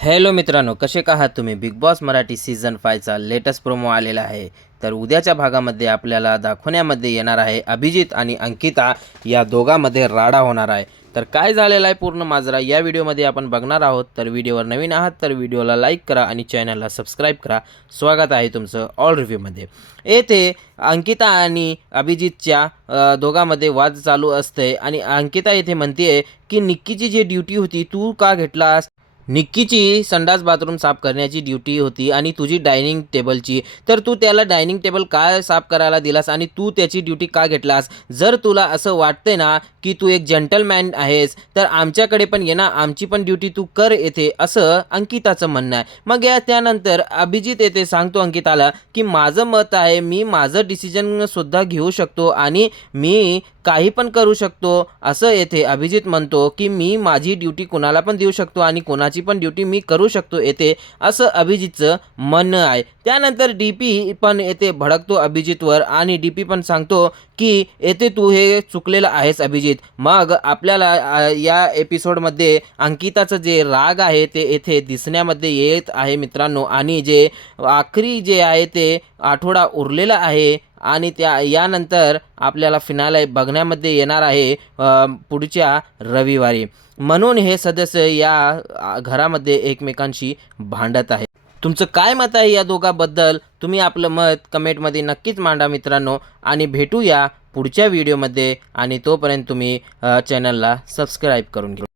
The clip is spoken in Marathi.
हॅलो मित्रांनो कसे आहात तुम्ही? बिग बॉस मराठी सीझन फायचा लेटेस्ट प्रोमो आलेला आहे. तर उद्याच्या भागामध्ये आपल्याला दाखवण्यामध्ये येणार आहे अभिजित आणि अंकिता. या दोघांमध्ये राडा होणार आहे. तर काय झालेलं आहे पूर्ण माजरा? या व्हिडिओमध्ये आपण बघणार आहोत. तर व्हिडिओवर नवीन आहात तर व्हिडिओला लाईक करा आणि चॅनलला सबस्क्राईब करा. स्वागत आहे तुमचं ऑल रिव्ह्यूमध्ये येथे अंकिता आणि अभिजितच्या दोघांमध्ये वाद चालू असते आणि अंकिता येथे म्हणते की निक्कीची जी ड्युटी होती तू का घेतलास? निक्कीची संडास बाथरूम साफ करण्याची ड्युटी होती आणि तुझी डायनिंग टेबलची. तर तू त्याला डायनिंग टेबल का साफ करायला दिलास आणि तू त्याची ड्युटी का घेतलास? जर तुला असं वाटते ना की तू एक जंटलमॅन आहेस तर आमच्याकडे पण ये ना आमची पण ड्युटी तू कर येते असं अंकिताचं म्हणणं आहे. मग या त्यानंतर अभिजित येथे सांगतो अंकिताला की माझं मत आहे मी माझं डिसिजन सुद्धा घेऊ शकतो आणि मी काही पण करू शकतो. असं येथे अभिजित म्हणतो की मी माझी ड्युटी कोणाला पण देऊ शकतो आणि कोणाची पण ड्युटी मी करू शकतो येथे असं अभिजितचं म्हणणं आहे. त्यानंतर डी पी पण येथे भडकतो अभिजितवर आणि डी पी पण सांगतो की येथे तू हे चुकलेलं आहेस अभिजित. मग आपल्याला या एपिसोडमध्ये अंकिताचं जे राग आहे ते येथे दिसण्यामध्ये येत आहे मित्रांनो. आणि जे आखरी जे आहे ते आठवडा उरलेला आहे आणि त्या यानंतर आपल्याला फिनाले बघण्यामध्ये येणार आहे पुढच्या रविवारी. म्हणून हे सदस्य या घरामध्ये एकमेकांशी भांडत आहेत. तुमचं काय मत आहे या दोघांबद्दल? तुम्ही आपलं मत कमेंटमध्ये नक्कीच मांडा मित्रांनो. आणि भेटूया पुढच्या व्हिडिओमध्ये. आणि तोपर्यंत तुम्ही चॅनलला सबस्क्राईब करून घ्या.